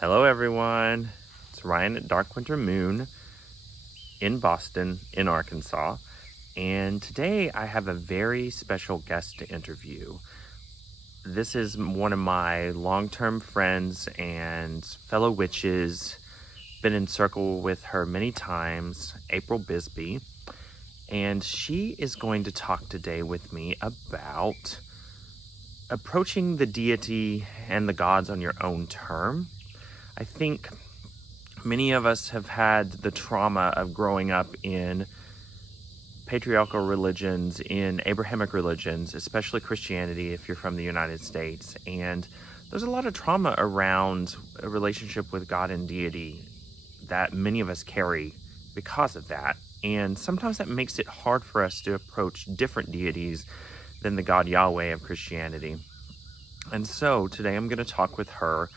Hello everyone, it's Ryan at Dark Winter Moon in Boston, in Arkansas, and today I have a very special guest to interview. This is one of my long-term friends and fellow witches, been in circle with her many times, April Bisbee, and she is going to talk today with me about approaching the deity and the gods on your own term. I think many of us have had the trauma of growing up in patriarchal religions, in Abrahamic religions, especially Christianity if you're from the United States. And there's a lot of trauma around a relationship with God and deity that many of us carry because of that. And sometimes that makes it hard for us to approach different deities than the God Yahweh of Christianity. And so today I'm going to talk with her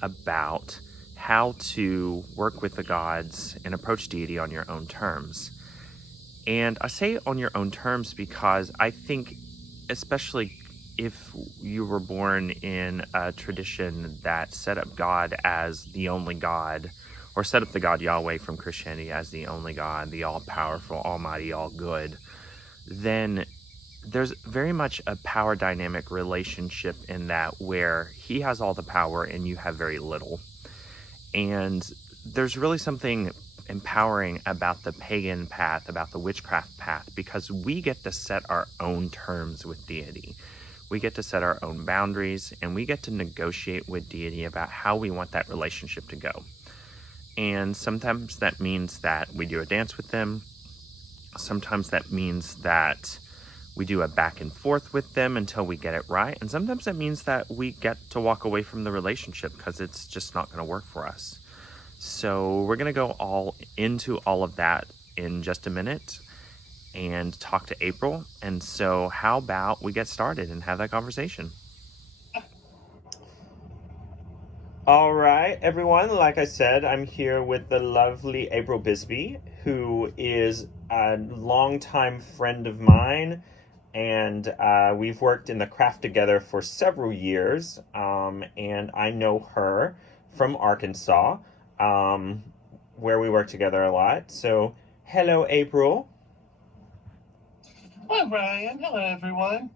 about how to work with the gods and approach deity on your own terms. And I say on your own terms because I think, especially if you were born in a tradition that set up God as the only God, or set up the God Yahweh from Christianity as the only God, the all-powerful, almighty, all-good, then there's very much a power dynamic relationship in that where he has all the power and you have very little. And there's really something empowering about the pagan path, about the witchcraft path, because we get to set our own terms with deity. We get to set our own boundaries, and we get to negotiate with deity about how we want that relationship to go. And sometimes that means that we do a dance with them. Sometimes that means that we do a back and forth with them until we get it right. And sometimes that means that we get to walk away from the relationship because it's just not going to work for us. So we're going to go all into all of that in just a minute and talk to April. And so how about we get started and have that conversation? All right, everyone. Like I said, I'm here with the lovely April Bisbee, who is a longtime friend of mine. And we've worked in the craft together for several years, and I know her from Arkansas, where we work together a lot. So, hello, April. Hi, Ryan. Hello, everyone.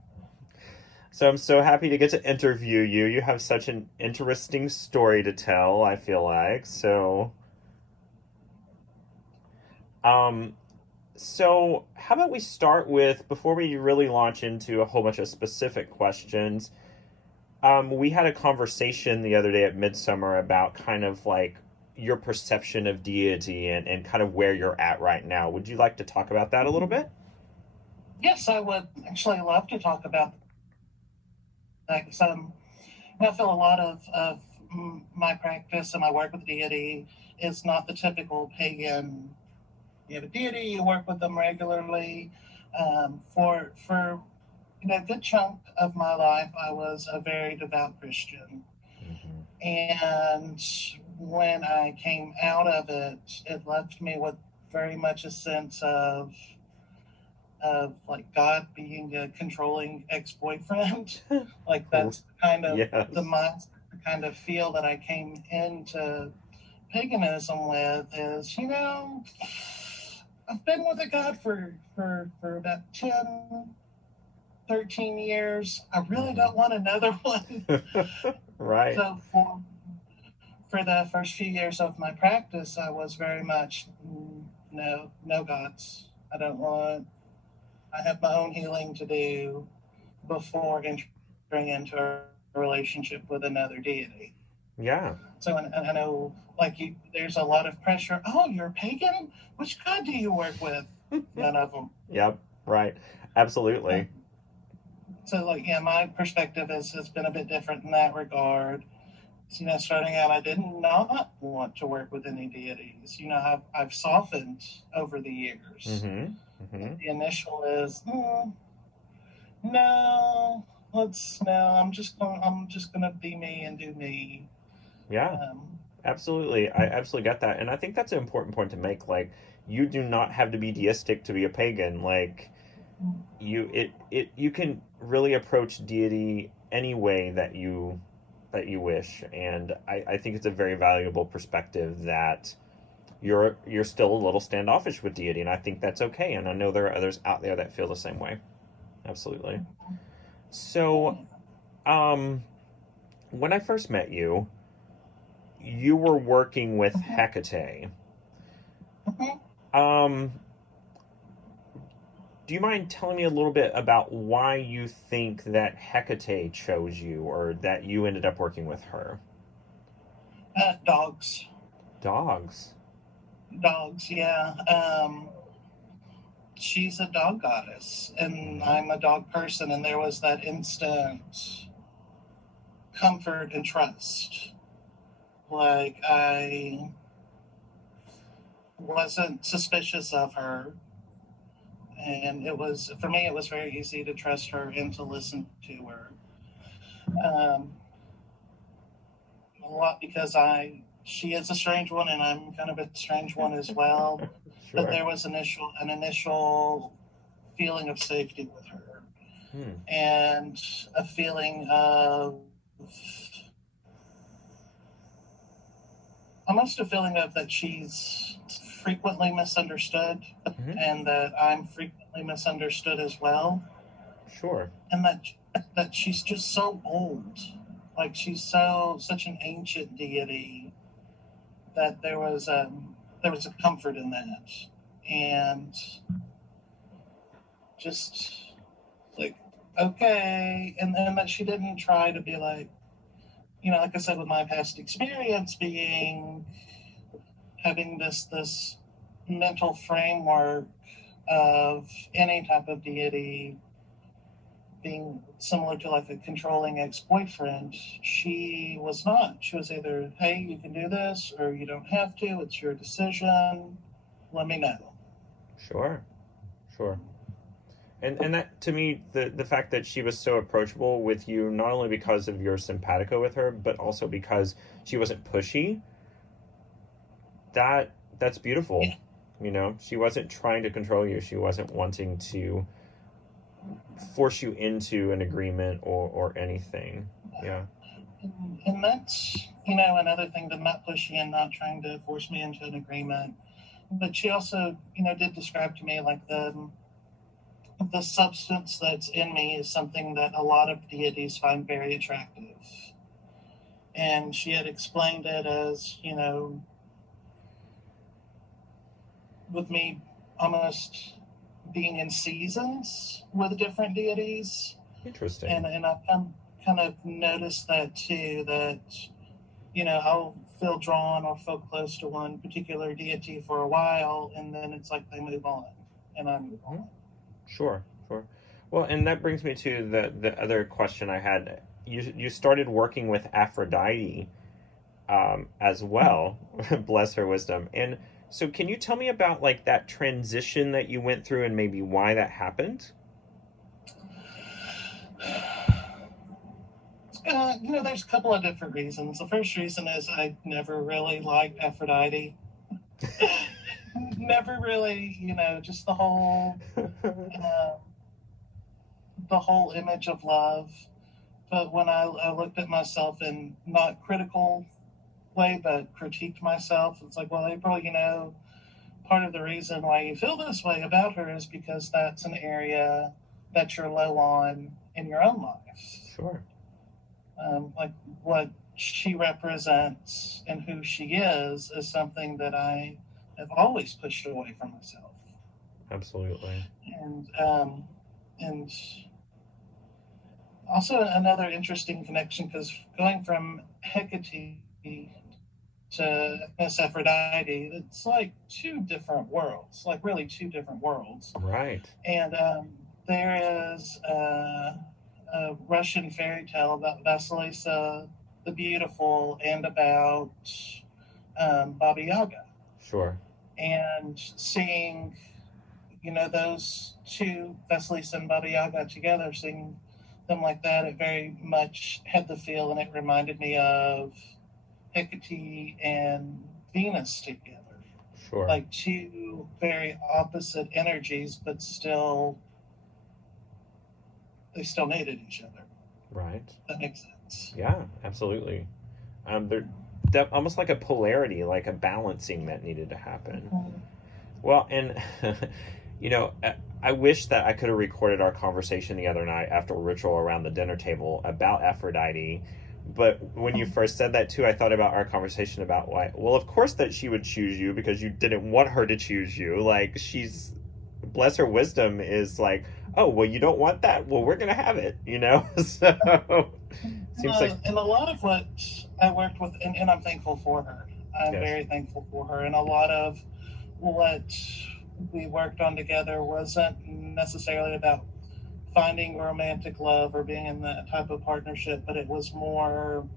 So I'm so happy to get to interview you. You have such an interesting story to tell, I feel like. Um, So, how about we start with, before we really launch into a whole bunch of specific questions, we had a conversation the other day at Midsummer about kind of like your perception of deity and kind of where you're at right now. Would you like to talk about that a little bit? Yes, I would actually love to talk about that because I feel a lot of my practice and my work with deity is not the typical pagan. You have a deity, you work with them regularly. For a good chunk of my life, I was a very devout Christian. Mm-hmm. And when I came out of it, it left me with very much a sense of like God being a controlling ex-boyfriend. Like that's kind of the Yes. mindset, the kind of feel that I came into paganism with is, I've been with a God for about 10, 13 years. I really Mm-hmm. don't want another one. Right. So for the first few years of my practice, I was very much no gods. I don't want. I have my own healing to do before entering into a relationship with another deity. Yeah. So, and I know, like, there's a lot of pressure. Oh, you're a pagan? Which god do you work with? None of them. Yep. Right. Absolutely. So, like, yeah, my perspective has been a bit different in that regard. So, starting out, I did not want to work with any deities. I've softened over the years. Mm-hmm. Mm-hmm. The initial is, no, no. I'm just gonna be me and do me. Yeah. Um, Absolutely. I absolutely get that. And I think that's an important point to make. Like, you do not have to be deistic to be a pagan. Like, you can really approach deity any way that that you wish, and I think it's a very valuable perspective that you're still a little standoffish with deity, and I think that's okay. And I know there are others out there that feel the same way. Absolutely. So, um, when I first met you, you were working with Hecate. Um, do you mind telling me a little bit about why you think that Hecate chose you, or that you ended up working with her? Dogs. Dogs. Dogs, yeah. She's a dog goddess, and Mm-hmm. I'm a dog person, and there was that instant comfort and trust. Like, I wasn't suspicious of her, and it was, for me, it was very easy to trust her and to listen to her. Um, a lot because she is a strange one, and I'm kind of a strange one as well. But Sure. there was an initial feeling of safety with her, Hmm. and a feeling of almost a feeling of that she's frequently misunderstood, Mm-hmm. and that I'm frequently misunderstood as well, Sure. and that she's just so old, like she's such an ancient deity, that there was a comfort in that, and just like, okay, and then that she didn't try to be like, like I said, with my past experience being having this mental framework of any type of deity being similar to like a controlling ex-boyfriend. She was not. She was either, hey, you can do this, or you don't have to, it's your decision, let me know. Sure. Sure. And that, to me, the fact that she was so approachable with you, not only because of your simpatico with her, but also because she wasn't pushy, that's beautiful. Yeah. She wasn't trying to control you. She wasn't wanting to force you into an agreement or anything. Yeah. And that's, another thing, to not pushy and not trying to force me into an agreement. But she also, did describe to me like the substance that's in me is something that a lot of deities find very attractive. And she had explained it as, with me almost being in seasons with different deities. Interesting. And I've kind of noticed that too, that, I'll feel drawn or feel close to one particular deity for a while, and then it's like they move on, and I move Hmm. on. Sure. Sure. Well, and that brings me to the other question I had. You started working with Aphrodite, as well. Bless her wisdom. And so, can you tell me about like that transition that you went through and maybe why that happened? There's a couple of different reasons. The first reason is I never really liked Aphrodite. Never really, just uh, the whole image of love. But when I looked at myself in not critical way, but critiqued myself, it's like, well, April, part of the reason why you feel this way about her is because that's an area that you're low on in your own life. Sure. Like what she represents and who she is something that I have always pushed away from myself. Absolutely. And also another interesting connection, because going from Hecate to Miss Aphrodite, it's like two different worlds, like really two different worlds. Right. And there is a Russian fairy tale about Vasilisa the Beautiful and about Baba Yaga. Sure. And seeing, those two, Vasilisa and Baba Yaga, together, seeing them like that, it very much had the feel, and it reminded me of Hecate and Venus together. Sure. Like two very opposite energies, but still, they still needed each other. Right. That makes sense. Yeah, absolutely. There almost like a polarity, like a balancing that needed to happen. Mhm. Well, and you know, I wish that I could have recorded our conversation the other night after a ritual around the dinner table about Aphrodite. But when you first said that too, I thought about our conversation about why. Well, of course that she would choose you because you didn't want her to choose you. Like she's, bless her wisdom, is like, oh well, you don't want that. Well, we're gonna have it. You know. So seems like And a lot of what I worked with, and I'm thankful for her. I'm yes. very thankful for her. And a lot of what we worked on together wasn't necessarily about finding romantic love or being in that type of partnership, but it was more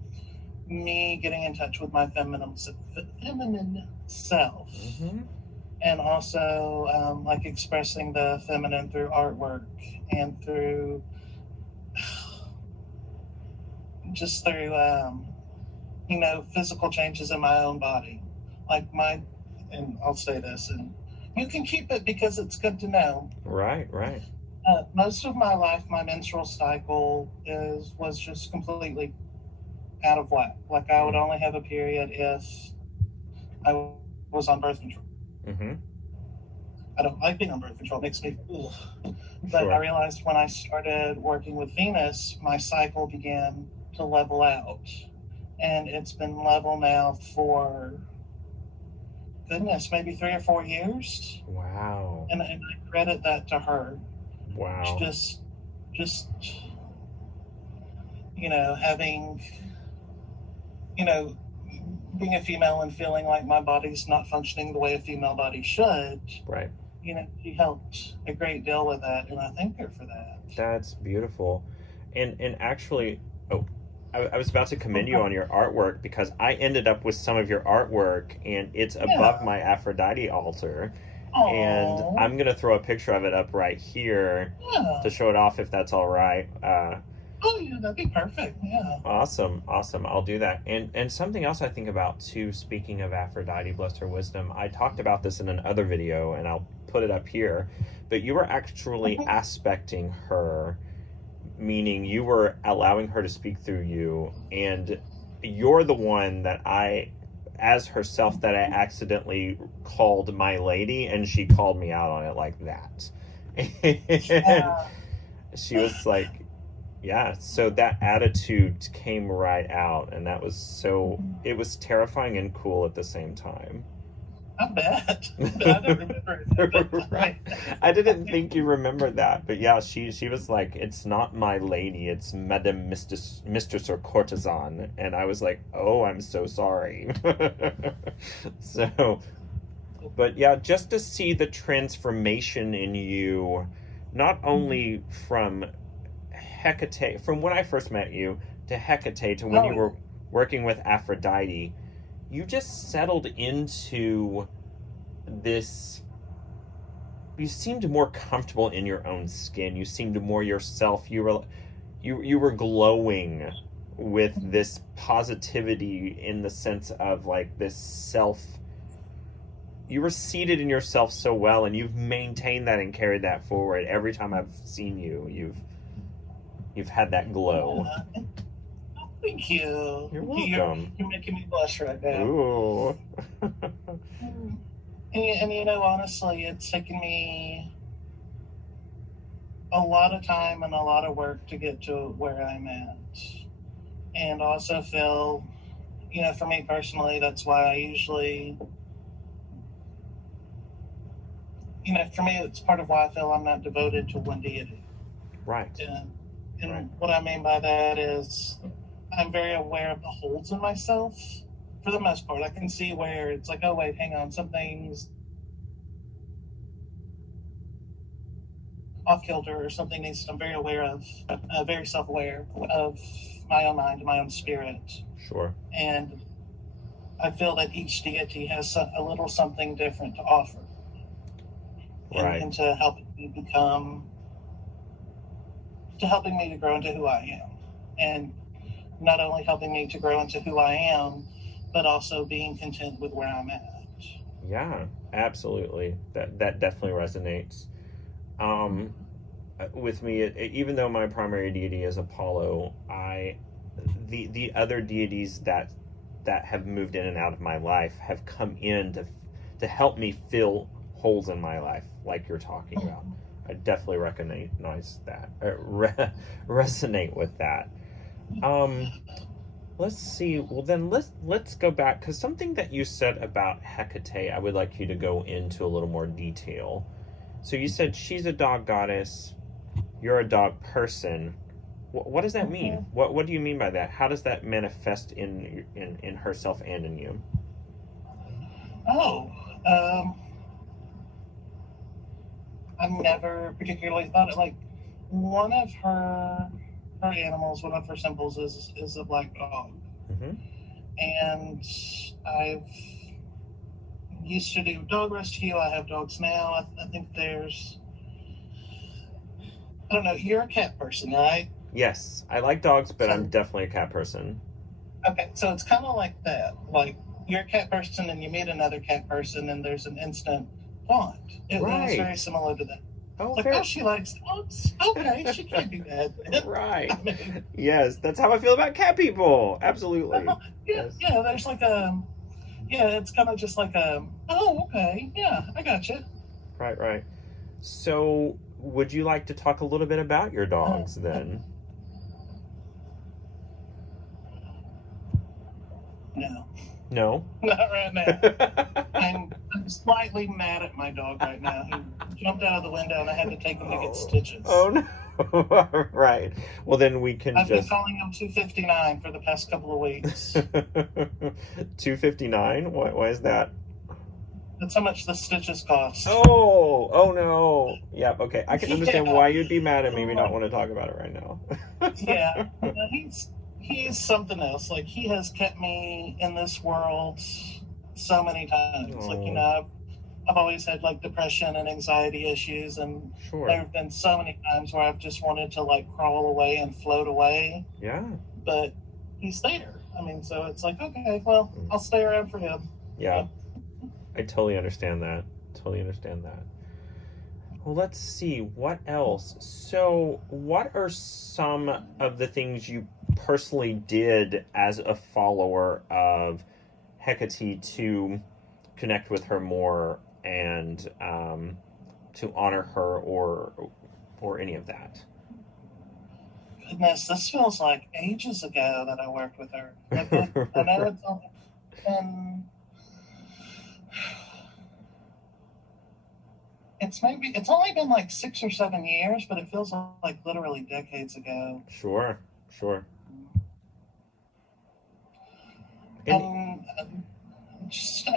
me getting in touch with my feminine self, Mm-hmm. and also like expressing the feminine through artwork and through just through physical changes in my own body, like my, and I'll say this, and you can keep it because it's good to know. Right. Right. Most of my life, my menstrual cycle was just completely out of whack. Like I would Mm. only have a period if I was on birth control. Mm-hmm. I don't like being on birth control; it makes me. Ugh. But I Sure. realized when I started working with Venus, my cycle began to level out, and it's been level now for goodness, maybe 3 or 4 years, Wow. and I credit that to her. Wow. Just having you know being a female and feeling like my body's not functioning the way a female body should. Right. She helped a great deal with that, and I thank her for that. That's beautiful. And actually, oh, I was about to commend you on your artwork because I ended up with some of your artwork and it's above Yeah. my Aphrodite altar. And Oh. I'm gonna throw a picture of it up right here to Yeah. show it off if that's all right. Oh, yeah, that'd be perfect. Yeah. Awesome, awesome. I'll do that. And something else I think about too, speaking of Aphrodite, bless her wisdom, I talked about this in another video and I'll put it up here. But you were actually Mhm. aspecting her, meaning you were allowing her to speak through you, and you're the one that I, as herself, that I accidentally called my lady, and she called me out on it like that. And Yeah. she was like, yeah, so that attitude came right out, and that was so, it was terrifying and cool at the same time. I bet. I don't remember it at that Right. time. I didn't think you remembered that, but yeah, she was like, "It's not my lady, it's Madame Mistress or courtesan," and I was like, "Oh, I'm so sorry." So, but yeah, just to see the transformation in you, not only from Hecate, from when I first met you to Hecate to when Oh, you yeah. were working with Aphrodite, you just settled into this, you seemed more comfortable in your own skin. You seemed more yourself. You were glowing with this positivity in the sense of like this self. You were seated in yourself so well, and you've maintained that and carried that forward. Every time I've seen you, you've had that glow. Yeah. Thank you. You're You're welcome. you're making me blush right now. Ooh. And honestly, it's taken me a lot of time and a lot of work to get to where I'm at. And also feel, for me personally, that's why I usually, for me, it's part of why I feel I'm not devoted to one deity. Right. And, Right. and what I mean by that is I'm very aware of the holes in myself for the most part. I can see where it's like, oh, wait, hang on, something's off kilter or something needs. I'm very aware of, very self-aware of my own mind, my own spirit, Sure. and I feel that each deity has a little something different to offer, Right. and to help me to helping me to grow into who I am, and not only helping me to grow into who I am, but also being content with where I'm at. Yeah, absolutely. That definitely resonates. Um, with me, even though my primary deity is Apollo, the other deities that have moved in and out of my life have come in to help me fill holes in my life, like you're talking about. I definitely recognize that, resonate with that. Let's see. Well, then let's go back, because something that you said about Hecate, I would like you to go into a little more detail. So you said she's a dog goddess, you're a dog person. What does that mean? What do you mean by that? How does that manifest in herself and in you? Oh, I've never particularly thought it like one of her animals, one of her symbols is a black dog, Mm-hmm. and I've used to do dog rescue. I have dogs now. I think I don't know. You're a cat person, right? Yes, I like dogs, but I'm So definitely a cat person. okay, so it's kind of like that. Like you're a cat person, and you meet another cat person, and there's an instant bond. It was very Right. similar to that. Oh, It's like, oh, very. she likes dogs. Okay, she can't be bad. Right. I mean, Yes, that's how I feel about cat people. Absolutely. yeah, Yes. yeah. There's like yeah. It's kind of just like oh, okay, yeah, I got you. Right, right. So, would you like to talk a little bit about your Uh, dogs then? no, No? not right now. I'm slightly mad at my dog right now. He jumped out of the window, and I had to take him to get Oh, stitches. oh no. Right. Well, then we can I've been just. calling him 259 for the past couple of weeks. 259? Why is that? That's how much the stitches cost. Oh no. Yep, okay. I can understand Yeah, why you'd be mad and maybe not want to talk about it right now. yeah. He's something else. Like he has kept me in this world so many times. Like Oh, I've always had like depression and anxiety issues, and sure. there have been so many times where I've just wanted to like crawl away and float away, Yeah. but he's there. I mean, so it's like, okay, well, Mm. I'll stay around for him. Yeah. So, I totally understand that. Totally understand that. Well, let's see. What else? So, what are some of the things you personally did as a follower of Hecate to connect with her more and to honor her or any of that? goodness, this feels like ages ago that I worked with her. Like I know it's only been it's only been like 6 or 7 years, but it feels like literally decades ago. Sure, sure. And And just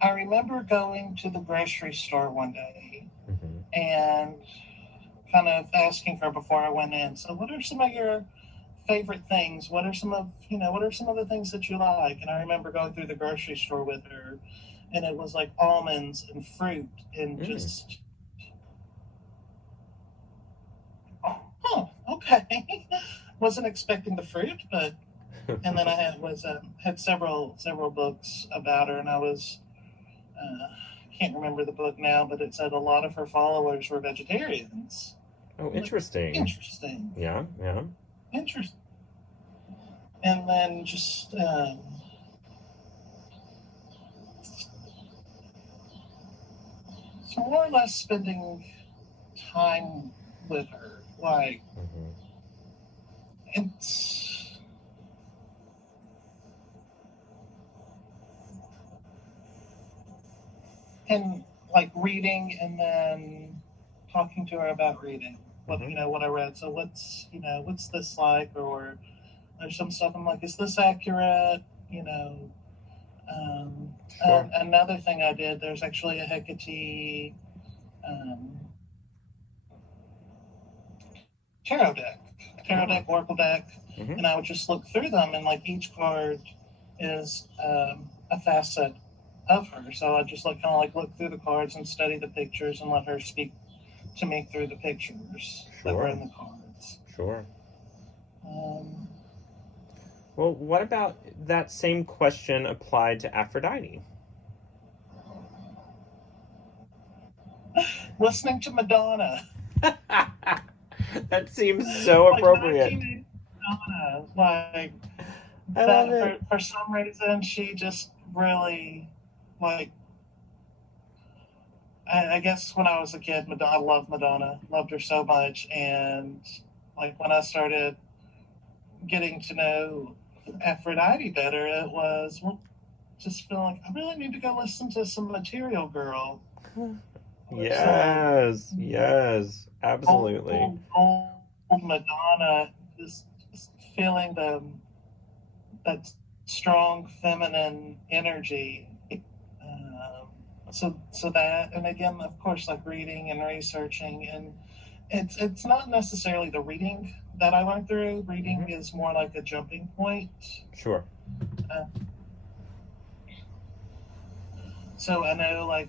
I remember going to the grocery store one day mhm. and kind of asking her before I went in. So, what are some of your favorite things? What are some of the things that you like? And I remember going through the grocery store with her, and it was like almonds and fruit and Mm. just, oh, okay. Wasn't expecting the fruit, but and then I had several books about her, and I was can't remember the book now, but it said a lot of her followers were vegetarians. Oh, I'm like, interesting. interesting, Yeah, yeah. interesting. And then just so more or less spending time with her, like Hmm. it's and like reading and then talking to her about reading Hmm. what I read. So what's this like, or there's some stuff I'm like, is this accurate? You know, Sure. another thing I did, there's actually a Hecate um, tarot deck, tarot Oh. deck, oracle deck, Hmm. and I would just look through them, and like each card is a facet of her. So I just like kind of like look through the cards and study the pictures and let her speak to me through the pictures that were Sure. in the cards. Sure. Um, Well, what about that same question applied to Aphrodite? listening to Madonna. That seems so Like appropriate. 1980 Madonna. Like I love that it. for some reason she just really like I guess when I was a kid, Madonna, I loved Madonna, loved her so much, and like when I started getting to know Aphrodite better, it was well, just feeling like I really need to go listen to some Material Girl or some Yes, old, absolutely. old Madonna, just feeling that strong feminine energy. So that, and again, of course, like reading and researching, and it's not necessarily the reading that I went through. Reading Hmm. is more like a jumping point. Sure. Uh, so I know, like,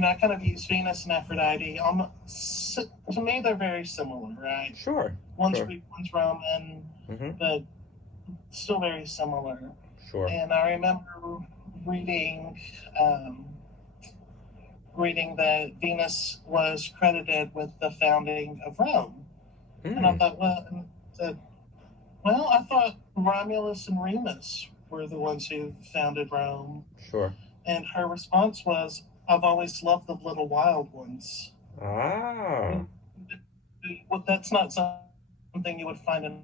I kind of use Venus and Aphrodite. To me, they're very similar, right? Sure. One's Sure. Greek, one's Roman, Hmm. but still very similar. Sure. And I remember reading um, reading that Venus was credited with the founding of Rome, and I Mm. thought, well, I thought Romulus and Remus were the ones who founded Rome, Sure. and her response was, "I've always loved the little wild ones." Ah. Well, that's not something you would find in,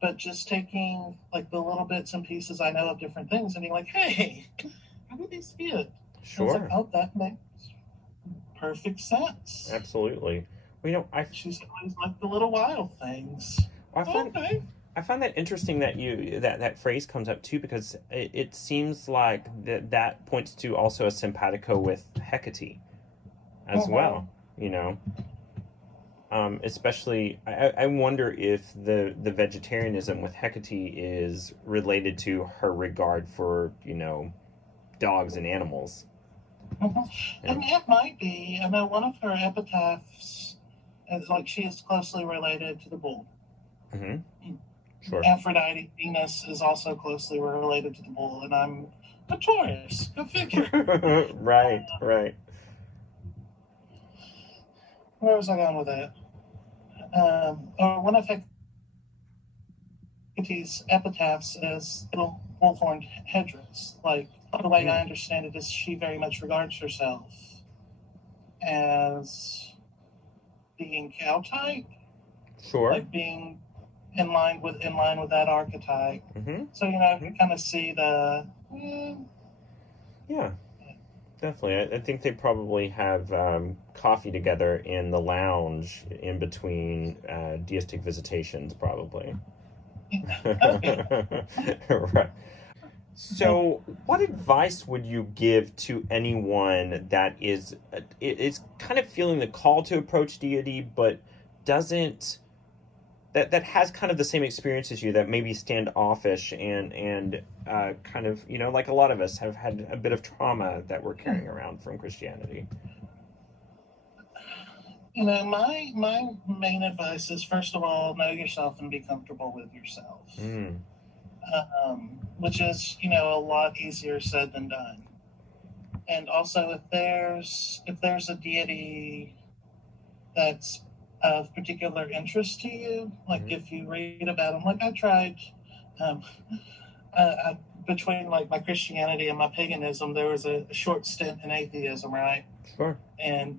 but just taking like the little bits and pieces I know of different things and being like, hey, how do they see it? And it's like, Sure. oh, that makes perfect sense. Absolutely. Well, She's always like the little wild things. I find Okay. I find that interesting that that phrase comes up too, because it seems like that points to also a simpatico with Hecate as Uh-huh. well. You know, especially I wonder if the vegetarianism with Hecate is related to her regard for dogs and animals. Uh-huh. You And know. it might be. I know one of her epitaphs is like she is closely related to the bull. Hmm. Sure. Aphrodite, Venus is also closely related to the bull, and I'm a Taurus. Go figure. Right. Right. Where was I going with that? Or one of Hecate's epitaphs is little bull-horned headdress. Like the way I Mm. understand it is she very much regards herself as being cow type, Sure. like being in line with that archetype. Hmm. So you kind of see the. Yeah. Definitely. I think they probably have coffee together in the lounge in between deistic visitations, probably. Okay. Right. So, what advice would you give to anyone that is kind of feeling the call to approach deity, but doesn't that has kind of the same experience as you, that maybe standoffish and kind of like a lot of us have had a bit of trauma that we're carrying around from Christianity. My main advice is first of all know yourself and be comfortable with yourself, Mm. which is a lot easier said than done. And also, if there's a deity that's of particular interest to you, like Hmm. if you read about them, like I tried, um, I, between like my Christianity and my paganism, there was a short stint in atheism, right? Sure. And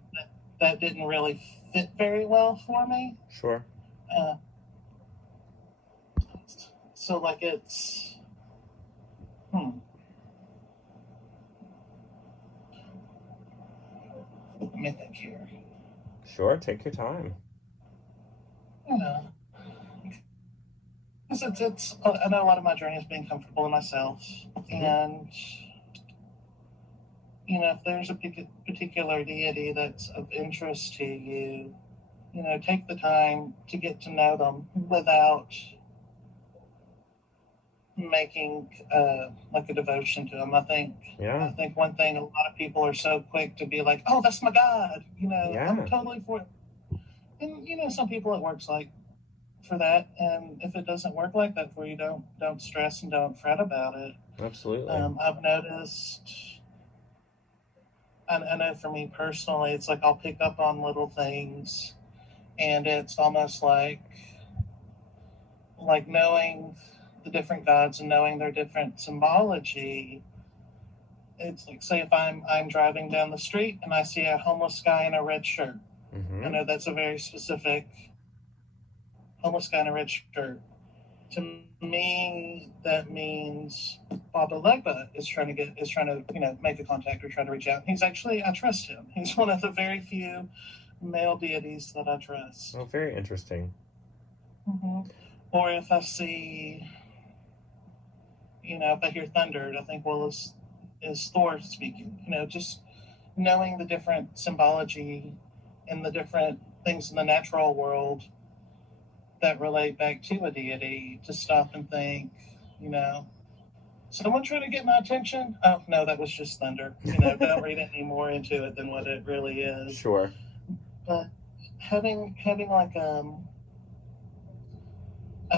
that didn't really fit very well for me. Sure. Uh, so like it's hmm, let me think here. Sure. Take your time. You know, 'cause it's I know a lot of my journey is being comfortable in myself, Hmm. and if there's a particular deity that's of interest to you, take the time to get to know them without making like a devotion to them. I Yeah. think one thing, a lot of people are so quick to be like, "Oh, that's my God," I'm Yeah. totally for it. And some people it works like for that, and if it doesn't work like that for you, don't stress and don't fret about it. Absolutely. I've noticed I know for me personally, it's like I'll pick up on little things, and it's almost like knowing the different gods and knowing their different symbology. It's like, say if I'm driving down the street and I see a homeless guy in a red shirt. I know that's a very specific homeless guy in a red shirt. To me, that means Baba Legba is trying to make a contact or try to reach out. He's actually, I trust him. He's one of the very few male deities that I trust. Oh, very interesting. Mm-hmm. Or if I see, if I hear thunder, I think, well, is Thor speaking? Just knowing the different symbology and the different things in the natural world that relate back to a deity, to stop and think, someone trying to get my attention? Oh, no, that was just thunder. Don't read any more into it than what it really is. Sure. But having like a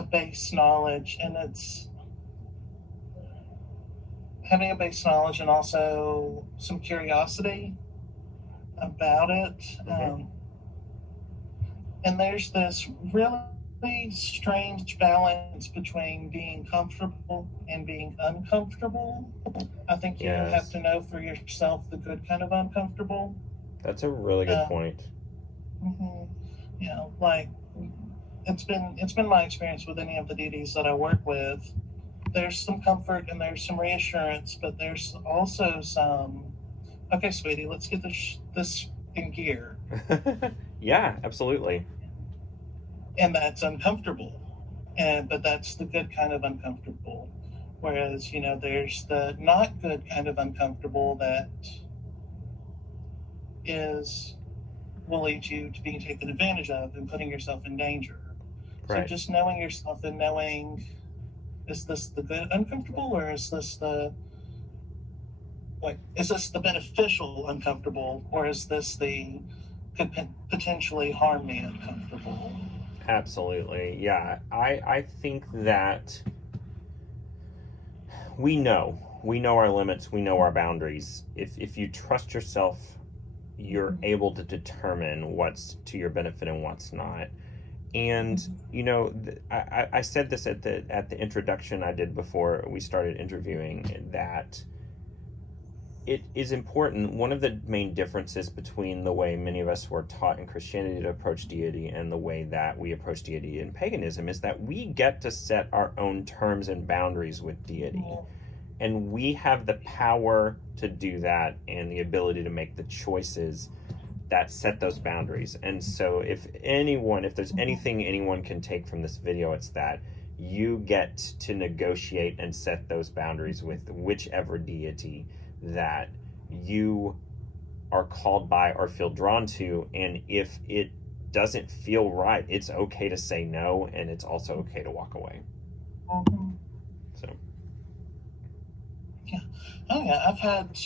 base knowledge, and it's having a base knowledge and also some curiosity about it. Mm-hmm. And there's this really strange balance between being comfortable and being uncomfortable. I think you have to know for yourself the good kind of uncomfortable. That's a really good point. Mm-hmm. Like it's been my experience with any of the deities that I work with. There's some comfort and there's some reassurance, but there's also some, okay, sweetie, let's get this in gear. Yeah, absolutely. And that's uncomfortable. But that's the good kind of uncomfortable. Whereas, there's the not good kind of uncomfortable that will lead you to being taken advantage of and putting yourself in danger. Right. So just knowing yourself and knowing, is this the good uncomfortable, or is this the beneficial uncomfortable, or is this the could potentially harm me uncomfortable? Absolutely. Yeah. I think that we know our limits, we know our boundaries. If you trust yourself, you're able to determine what's to your benefit and what's not. And I said this at the introduction I did before we started interviewing, that it is important. One of the main differences between the way many of us were taught in Christianity to approach deity and the way that we approach deity in paganism is that we get to set our own terms and boundaries with deity. And we have the power to do that and the ability to make the choices that set those boundaries. And so if there's anything anyone can take from this video, it's that you get to negotiate and set those boundaries with whichever deity that you are called by or feel drawn to. And if it doesn't feel right, it's okay to say no, and it's also okay to walk away. Mm-hmm. So yeah. Oh yeah, I've had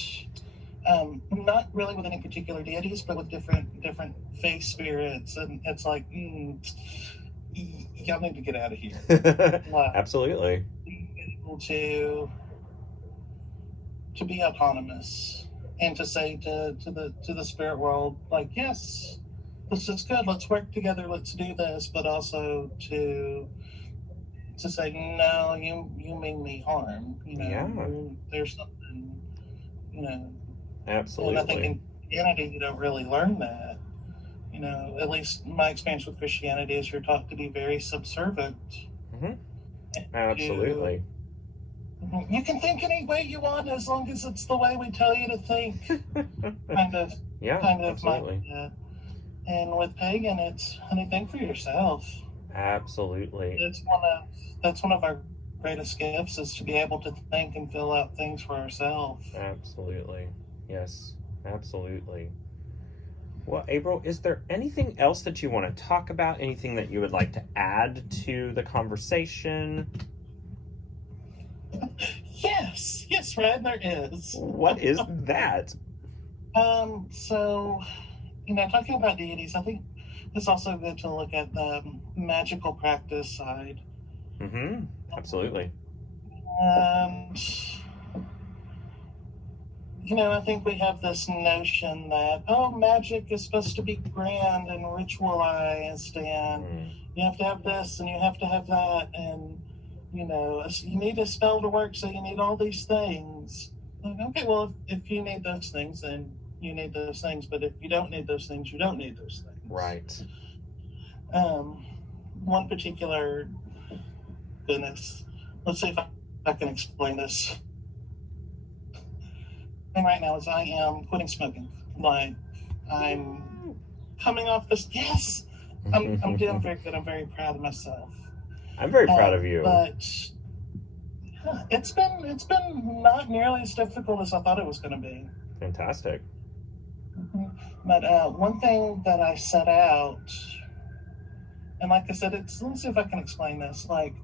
not really with any particular deities, but with different faith spirits, and it's like, y'all need to get out of here. Absolutely. Being able to be autonomous and to say to the spirit world, like, yes, this is good, let's work together, let's do this, but also to say, no, you mean me harm. There's something, Absolutely. And I think in Christianity you don't really learn that. At least my experience with Christianity is you're taught to be very subservient. Mm-hmm. Absolutely. You can think any way you want as long as it's the way we tell you to think. kind of absolutely. Mindset. And with pagan, it's, honey, think for yourself. Absolutely. That's one of our greatest gifts, is to be able to think and fill out things for ourselves. Absolutely. Yes, absolutely. Well, April, is there anything else that you want to talk about? Anything that you would like to add to the conversation? Yes, Ryan, there is. What is that? So, talking about deities, I think it's also good to look at the magical practice side. Mm-hmm. Absolutely. I think we have this notion that, oh, magic is supposed to be grand and ritualized, and you have to have this and you have to have that, and, you need a spell to work, so you need all these things. Like, okay, well, if you need those things, then you need those things, but if you don't need those things, you don't need those things. Right. One particular, goodness, let's see if I can explain this. Thing right now is I am quitting smoking. Like, I'm coming off this. Yes, I'm doing very good. I'm very proud of myself. I'm very proud of you. But it's been not nearly as difficult as I thought it was going to be. Fantastic. But one thing that I set out, and like I said, let me see if I can explain this. Like,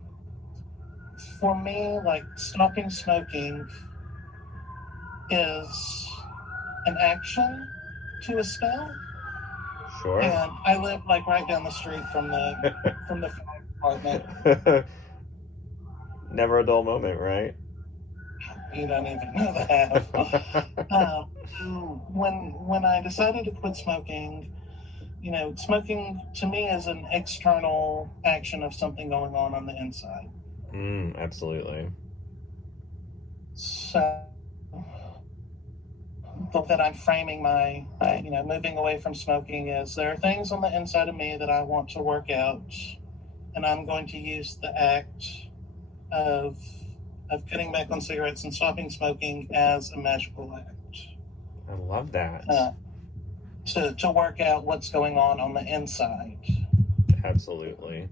for me, like, stopping smoking is an action to a spell. Sure. And I live like right down the street from the apartment. Never a dull moment, right? You don't even know that. When I decided to quit smoking, smoking to me is an external action of something going on the inside. Absolutely. So that I'm framing my moving away from smoking is, there are things on the inside of me that I want to work out, and I'm going to use the act of cutting back on cigarettes and stopping smoking as a magical act. I love that. To work out what's going on the inside. Absolutely.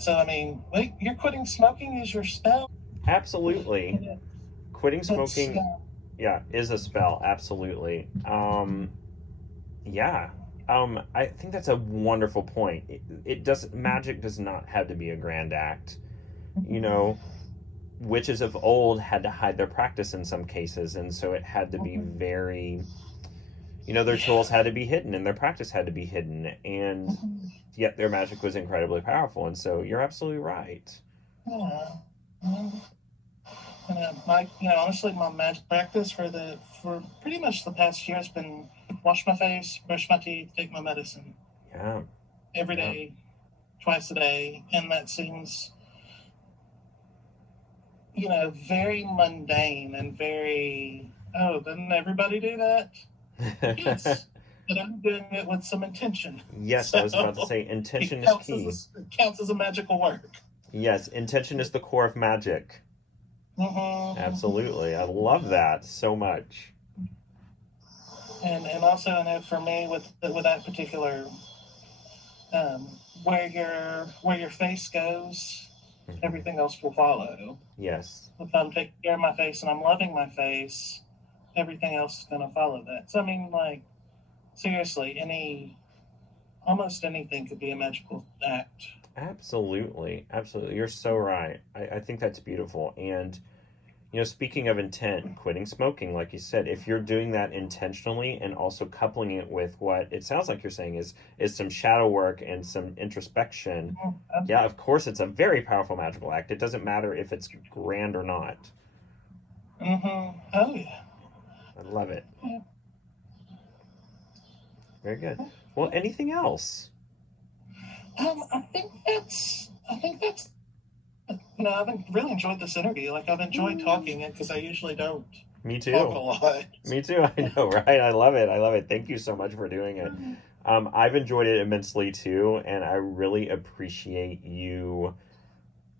So I mean, wait, you're quitting smoking is your spell? Absolutely. Quitting smoking, is a spell. Absolutely. I think that's a wonderful point. Magic does not have to be a grand act. Witches of old had to hide their practice in some cases, and so it had to be very, their tools had to be hidden and their practice had to be hidden, and yet their magic was incredibly powerful. And so you're absolutely right. Honestly, my magic practice for pretty much the past year has been wash my face, brush my teeth, take my medicine. Yeah. Every day, twice a day, and that seems, very mundane and very, oh, doesn't everybody do that? Yes. But I'm doing it with some intention. Yes, so, I was about to say, intention is key. It counts as a magical work. Yes, intention is the core of magic. Absolutely. I love that so much. And also, I know for me, with that particular, where your face goes, everything else will follow. Yes. If I'm taking care of my face and I'm loving my face, everything else is going to follow that. So I mean, like, seriously, almost anything could be a magical act. Absolutely. You're so right. I think that's beautiful. And, speaking of intent, quitting smoking, like you said, if you're doing that intentionally and also coupling it with what it sounds like you're saying is some shadow work and some introspection, yeah, of course, it's a very powerful magical act. It doesn't matter if it's grand or not. Oh, yeah. I love it. Yeah. Very good. Well, anything else? I think that's. I've really enjoyed this interview. Like, I've enjoyed talking it because I usually don't. Me too. Talk a lot. Me too. I know, right? I love it. Thank you so much for doing it. I've enjoyed it immensely too, and I really appreciate you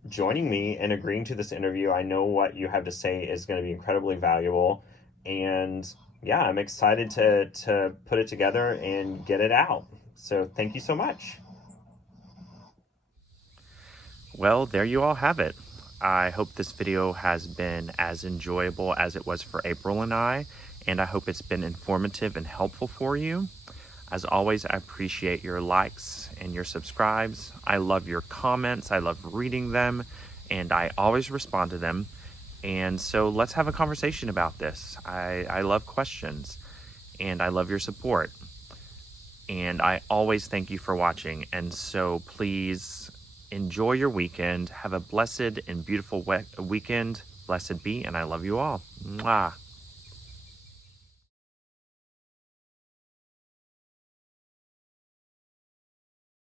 joining me and agreeing to this interview. I know what you have to say is going to be incredibly valuable, and yeah, I'm excited to put it together and get it out. So thank you so much. Well, there you all have it. I hope this video has been as enjoyable as it was for April and I hope it's been informative and helpful for you. As always, I appreciate your likes and your subscribes. I love your comments. I love reading them, and I always respond to them. And so let's have a conversation about this. I love questions, and I love your support. And I always thank you for watching. And so please enjoy your weekend. Have a blessed and beautiful weekend. Blessed be, and I love you all. Mwah.